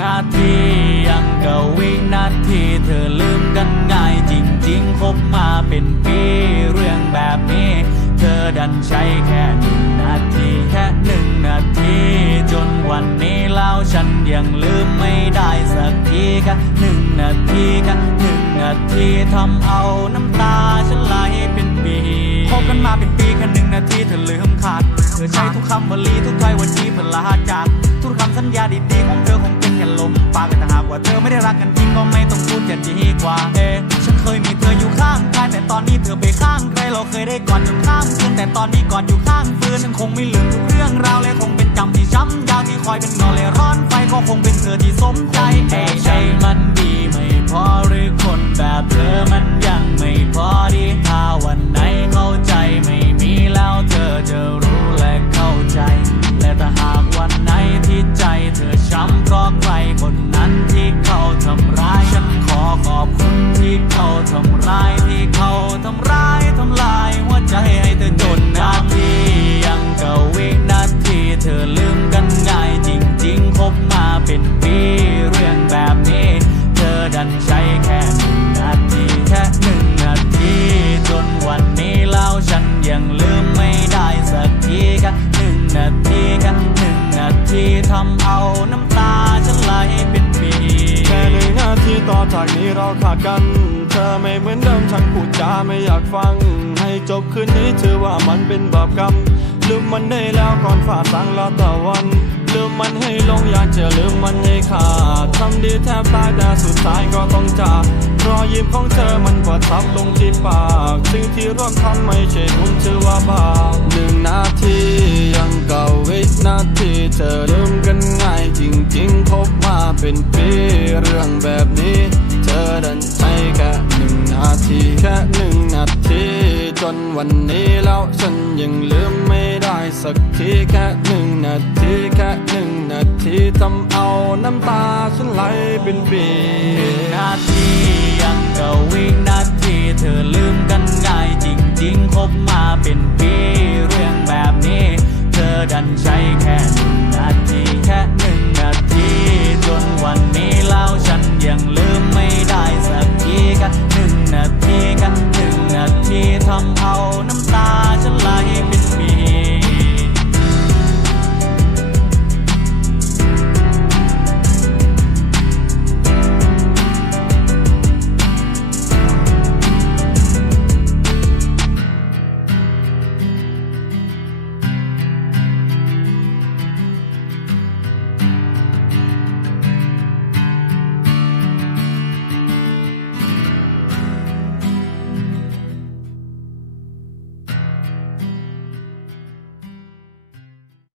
นาทียังกะวินาทีเธอลืมกันง่ายจริงๆคบมาเป็นปีเรื่องแบบนี้ เธอดันใช้แค่หนึ่งนาทีแค่หนึ่งนาที จนวันนี้แล้วฉันยังลืมไม่ได้สักทีแค่หนึ่งนาทีแค่หนึ่งนาทีทำเอาน้ำตาฉันไหลเป็นปีคบกันมาเป็นปีแค่หนึ่งนาทีเธอลืมขาดเธอใช้ทุกคำวลีทุกถ้อยวันที่เพื่อลาจากทุกคำสัญญาดีๆของเธอคง รักกันจริงก็ไม่ต้องพูดจะดีกว่าเอฉันเคยมีเธออยู่ข้างกายแต่ตอนนี้เธอไปข้างใครเราเคยได้กอดจนข้ามคืนแต่ตอนนี้กอดอยู่ข้างฟืนฉันคงไม่ลืมทุกเรื่องราวและคงเป็นจำที่ช้ำยาวที่คอยเป็นเงาเลยร้อนไฟก็คงเป็นเธอที่สมใจเอะใจมันดีไม่พอหรือคนแบบเธอมันยังไม่ หนึ่งนาทีแค่หนึ่งนาทีทำเอาน้ำตาฉันไหลเป็นปีแค่หนึ่งนาทีต่อจากนี้เราขาดกัน เธอไม่เหมือนเดิมฉันพูดจาไม่อยากฟัง ให้จบคืนนี้เธอว่ามันเป็นบาปกรรมลืมมันได้แล้วก่อนฝ่าสังลาตะวัน ลืมมันให้ลงอยากจะลืมมันให้ขาดทำดีแทบตายแต่สุดท้ายก็ต้องจากรอยยิ้มของเธอมันประทับลงที่ปากสิ่งที่ร่วมทำไม่ใช่บุญชื่อว่าบาปหนึ่งนาทียังเก่าวินาทีเธอลืมกันง่ายจริงๆคบมาเป็นปีเรื่องแบบนี้ เธอดันใช้แค่หนึ่งนาทีแค่หนึ่งนาทีจนวันนี้แล้วฉันยังลืม สักทีแค่หนึ่งนาทีแค่หนึ่งนาทีทำเอาน้ำตาฉันไหลเป็นปีนาที